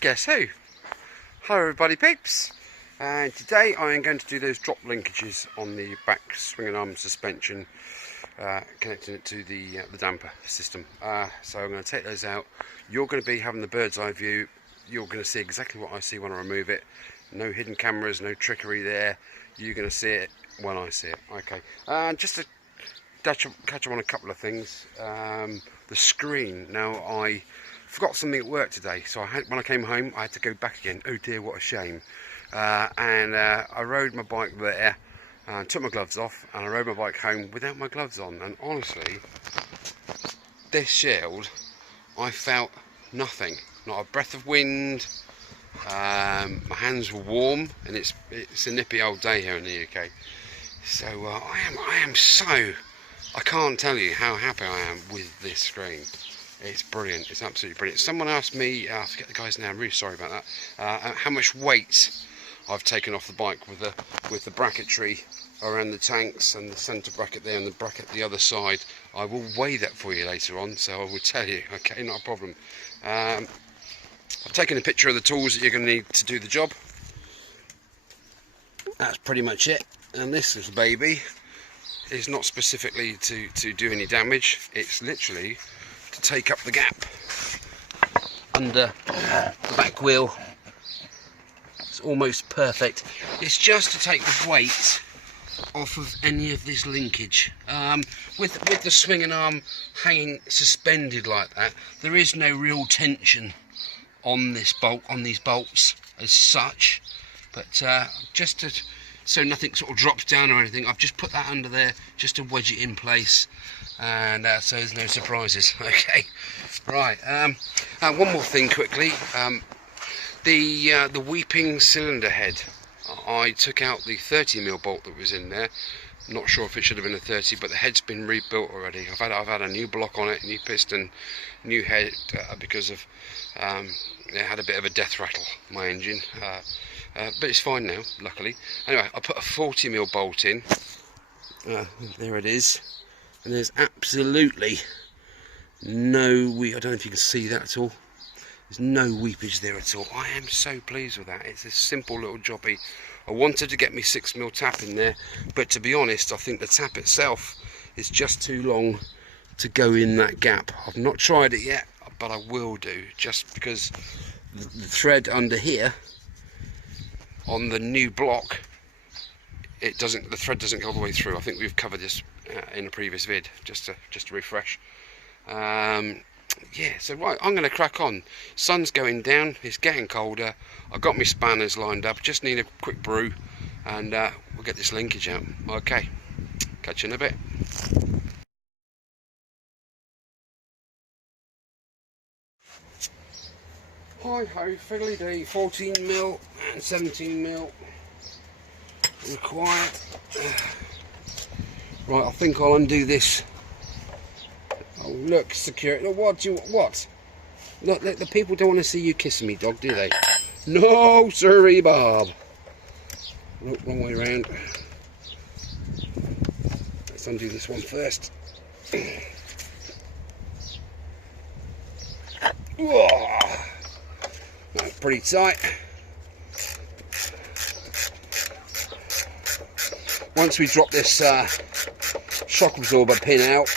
guess who? Hello everybody peeps, and today I am going to do those drop linkages on the back swinging arm suspension, connecting it to the damper system. So I'm going to take those out. You're going to be having the bird's eye view. You're going to see exactly what I see when I remove it. No hidden cameras, no trickery there. You're going to see it when I see it. Okay, just to catch up on a couple of things. The screen. Now, I forgot something at work today, so when I came home I had to go back again. Oh dear, what a shame. I rode my bike there, took my gloves off, and I rode my bike home without my gloves on, and honestly, this shield, I felt nothing, not a breath of wind. My hands were warm, and it's a nippy old day here in the UK, so I am so, I can't tell you how happy I am with this screen. It's brilliant. It's absolutely brilliant. Someone asked me, I forget the guy's name, I'm really sorry about that, how much weight I've taken off the bike with the bracketry around the tanks and the centre bracket there and the bracket the other side. I will weigh that for you later on, so I will tell you. Okay, not a problem. I've taken a picture of the tools that you're going to need to do the job. That's pretty much it. And this little baby is not specifically to do any damage. It's literally to take up the gap under the back wheel. It's almost perfect. It's just to take the weight off of any of this linkage. With the swinging arm hanging suspended like that, there is no real tension on this bolt, on these bolts as such, but just so nothing sort of drops down or anything, I've just put that under there just to wedge it in place, and so there's no surprises. Okay, right. One more thing quickly. The weeping cylinder head, I took out the 30mm bolt that was in there. I'm not sure if it should have been a 30, but the head's been rebuilt already. I've had a new block on it, new piston, new head, because of it had a bit of a death rattle, my engine, but it's fine now, luckily. Anyway, I put a 40mm bolt in. There it is, and there's absolutely no I don't know if you can see that at all. There's no weepage there at all. I am so pleased with that. It's a simple little jobby. I wanted to get me 6mm tap in there, but to be honest, I think the tap itself is just too long to go in that gap. I've not tried it yet, but I will do, just because the thread under here on the new block, the thread doesn't go all the way through. I think we've covered this in a previous vid, just to refresh. Yeah, so right, I'm going to crack on. Sun's going down, it's getting colder. I've got my spanners lined up, just need a quick brew, and we'll get this linkage out. Okay, catch you in a bit. Hi ho, fiddly dee, 14mm and 17mm required. Right, I think I'll undo this. Oh look, security. What? Look, the people don't want to see you kissing me, dog, do they? No, sirree, Bob. Look, wrong way round. Let's undo this one first. Whoa. That's pretty tight. Once we drop this shock absorber pin out,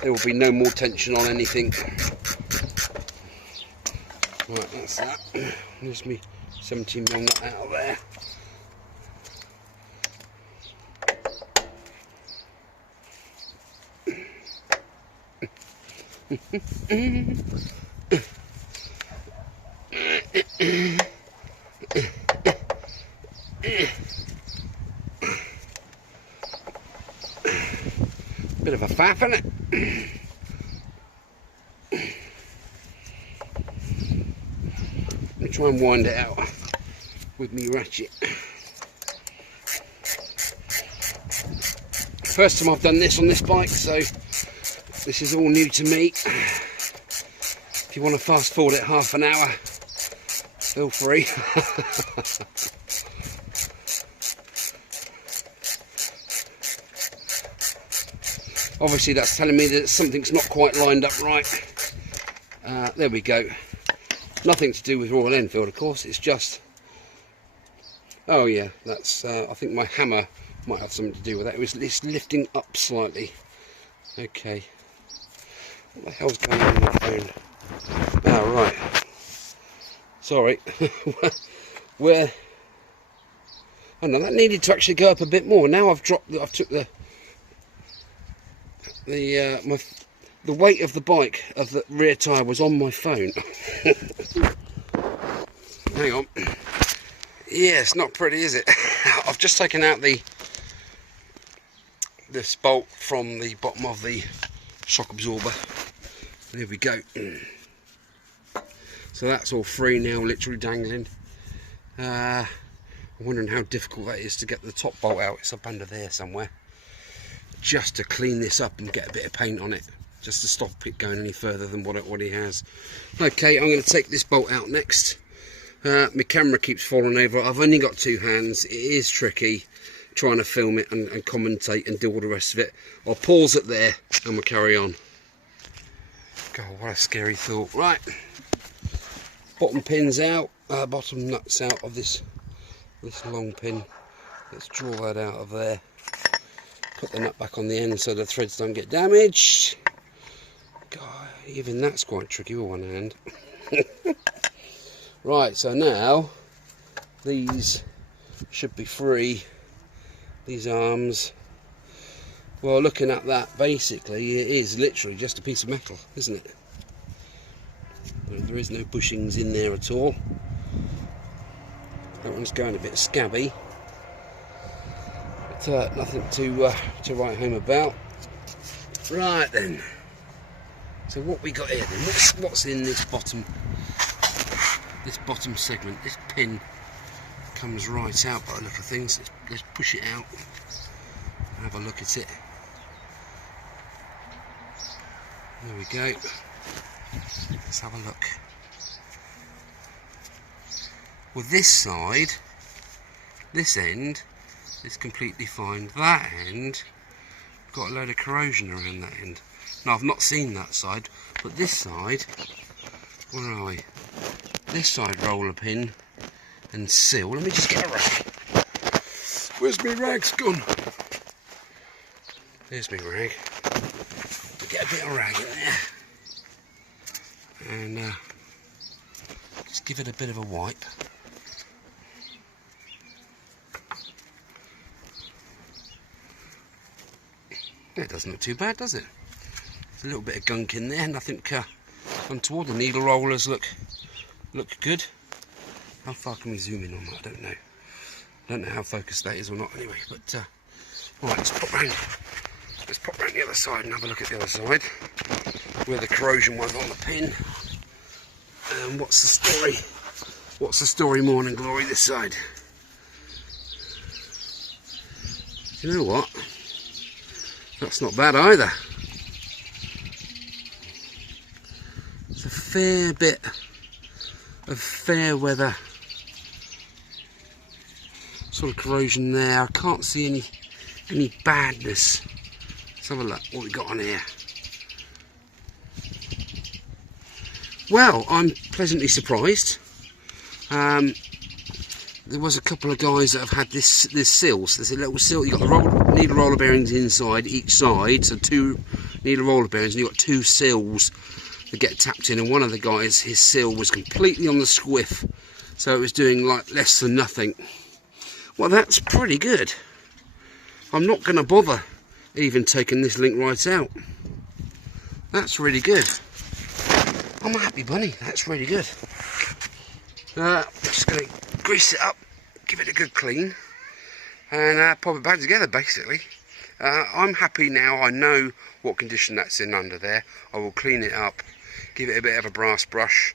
there will be no more tension on anything. Right, that's that. There's me 17mm nut out of there. Bit of a faff, isn't it? Let me try and wind it out with me ratchet. First time I've done this on this bike, so this is all new to me. If you want to fast forward it half an hour, feel free. Obviously that's telling me that something's not quite lined up right. There we go. Nothing to do with Royal Enfield, of course. It's just, oh yeah, that's I think my hammer might have something to do with that. It's lifting up slightly. Okay, what the hell's going on with my phone? Oh right, sorry. Where, oh no, that needed to actually go up a bit more. Now I've took the weight of the bike, of the rear tyre, was on my phone. Hang on. Yeah, it's not pretty, is it? I've just taken out this bolt from the bottom of the shock absorber. There we go. So that's all free now, literally dangling. I'm wondering how difficult that is to get the top bolt out. It's up under there somewhere. Just to clean this up and get a bit of paint on it, just to stop it going any further than what it already has. Okay, I'm going to take this bolt out next. My camera keeps falling over. I've only got two hands. It is tricky trying to film it and commentate and do all the rest of it. I'll pause it there and we'll carry on. God, what a scary thought. Right, bottom pins out, bottom nuts out of this long pin. Let's draw that out of there. Put the nut back on the end so the threads don't get damaged. God, even that's quite tricky with one hand. Right, so now these should be free, these arms. Well, looking at that, basically it is literally just a piece of metal, isn't it? There is no bushings in there at all. That one's going a bit scabby, but nothing to write home about. Right then, so what we got here then? What's in this bottom segment? This pin comes right out by the look of things. Let's push it out and have a look at it. There we go. Let's have a look. Well, this side, this end is completely fine. That end, got a load of corrosion around that end. Now, I've not seen that side, but this side, where are we? This side roller pin and seal. Let me just get a rag. Where's my rags gone? There's my rag. We'll get a bit of rag in there and just give it a bit of a wipe. It doesn't look too bad, does it? There's a little bit of gunk in there, nothing untoward. The needle rollers look good. How far can we zoom in on that? I don't know. Don't know how focused that is or not anyway, but right, let's pop round the other side and have a look at the other side where the corrosion was on the pin. And what's the story? What's the story, morning glory, this side? You know what? That's not bad either. It's a fair bit of fair weather sort of corrosion there. I can't see any badness. Let's have a look what we got on here. Well, I'm pleasantly surprised. There was a couple of guys that have had this seal. So there's a little seal. You've got the needle roller bearings inside each side, so two needle roller bearings, and you've got two seals that get tapped in. And one of the guys, his seal was completely on the squiff, so it was doing like less than nothing. Well, that's pretty good. I'm not going to bother even taking this link right out. That's really good. I'm a happy bunny. That's really good. I'm just going to grease it up, give it a good clean, and pop it back together, basically. I'm happy now. I know what condition that's in under there. I will clean it up, give it a bit of a brass brush,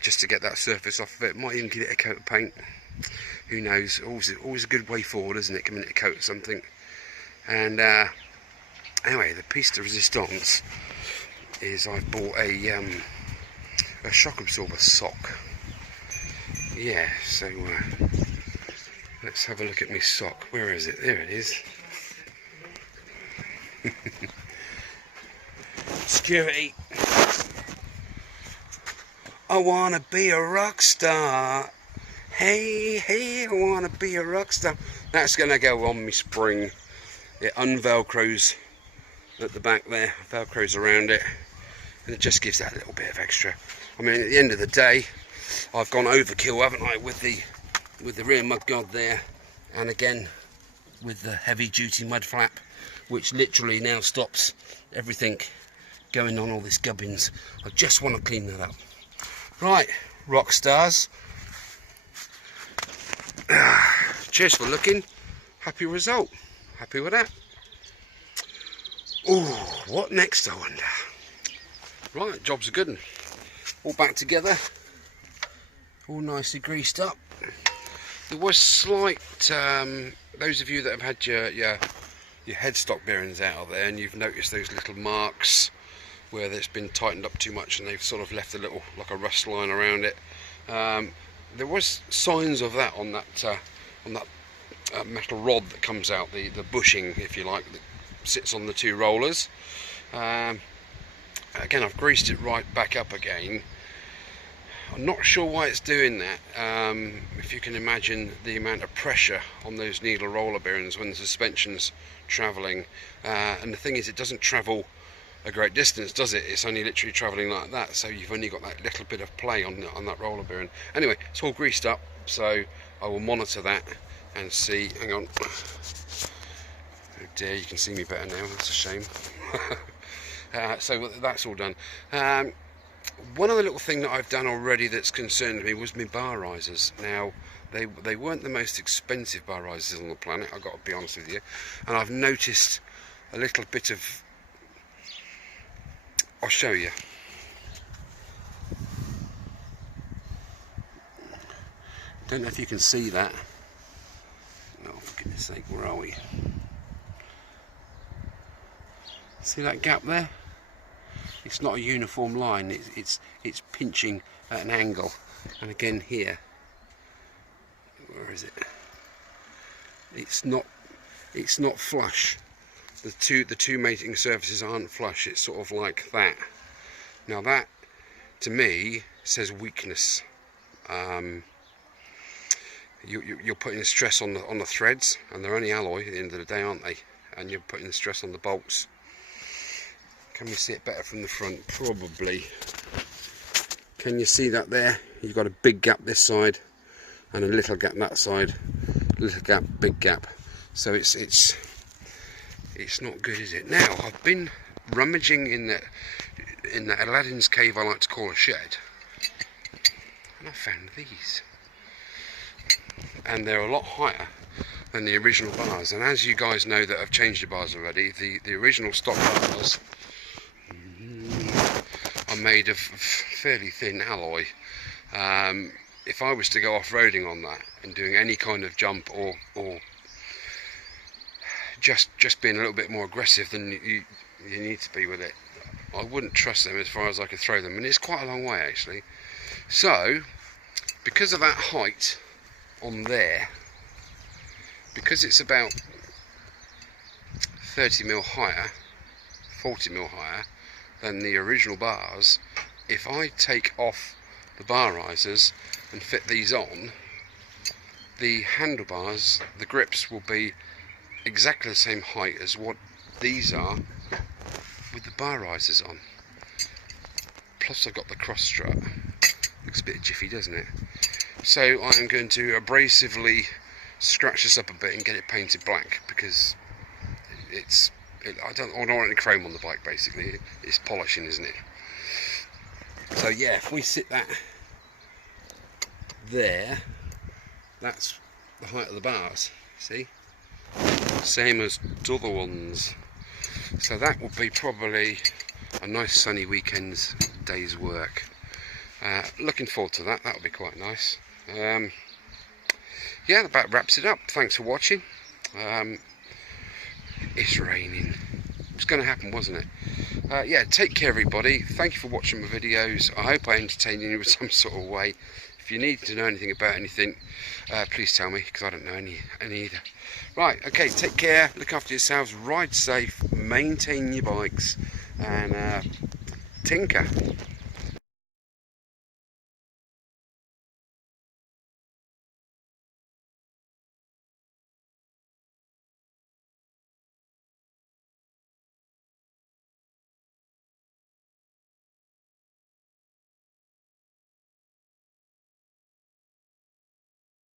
just to get that surface off of it. Might even give it a coat of paint. Who knows? Always a good way forward, isn't it? Giving it a coat of something. And anyway, the piece de resistance is I've bought a shock absorber sock. Yeah, so let's have a look at my sock. Where is it? There it is. Security. I wanna be a rock star. Hey, hey, I wanna be a rock star. That's gonna go on my spring. It unvelcros at the back there, velcros around it, and it just gives that little bit of extra. I mean, at the end of the day, I've gone overkill, haven't I, with the rear mud guard there, and again with the heavy duty mud flap, which literally now stops everything going on, all this gubbins. I just want to clean that up. Right, rock stars. Cheers for looking. Happy result. Happy with that. Oh, what next, I wonder? Right, job's a good one. All back together. All nicely greased up. There was slight, those of you that have had your headstock bearings out of there, and you've noticed those little marks where it's been tightened up too much and they've sort of left a little, like a rust line around it. There was signs of that on that metal rod that comes out, the bushing, if you like, that sits on the two rollers. Again, I've greased it right back up again. I'm not sure why it's doing that. If you can imagine the amount of pressure on those needle roller bearings when the suspension's travelling, and the thing is, it doesn't travel a great distance, does it? It's only literally travelling like that, so you've only got that little bit of play on that roller bearing. Anyway, it's all greased up, so I will monitor that and see. Hang on. Oh dear, you can see me better now. That's a shame. So that's all done. One other little thing that I've done already that's concerned me was my bar risers. Now, they weren't the most expensive bar risers on the planet, I've got to be honest with you, and I've noticed a little bit of, I'll show you. Don't know if you can see that. No, for goodness sake, where are we? See that gap there? It's not a uniform line, it's pinching at an angle. And again here, where is it? It's not flush. The two mating surfaces aren't flush. It's sort of like that. Now that, to me, says weakness. You're putting stress on the threads, and they're only alloy at the end of the day, aren't they? And you're putting the stress on the bolts. Can we see it better from the front? Probably. Can you see that there? You've got a big gap this side and a little gap that side. Little gap, big gap. So it's not good, is it? Now, I've been rummaging in that Aladdin's cave I like to call a shed, and I found these. And they're a lot higher than the original bars. And as you guys know that I've changed the bars already, the original stock bars are made of fairly thin alloy. If I was to go off-roading on that and doing any kind of jump or just being a little bit more aggressive than you need to be with it, I wouldn't trust them as far as I could throw them, and it's quite a long way actually. So because of that height on there, because it's about 30mm higher, 40mm higher than the original bars, if I take off the bar risers and fit these on, the handlebars, the grips, will be exactly the same height as what these are with the bar risers on. Plus I've got the cross strut. Looks a bit jiffy, doesn't it? So I'm going to abrasively scratch this up a bit and get it painted black, because I don't want any chrome on the bike. Basically, it's polishing, isn't it? So yeah, if we sit that there, that's the height of the bars. See, same as the other ones. So that will be probably a nice sunny weekend's day's work. Looking forward to that. That'll be quite nice. Yeah, that about wraps it up. Thanks for watching. It's raining. It was going to happen, wasn't it? Yeah, take care everybody. Thank you for watching my videos. I hope I entertained you in some sort of way. If you need to know anything about anything, please tell me, because I don't know any either. Right, okay, take care, look after yourselves, ride safe, maintain your bikes, and tinker.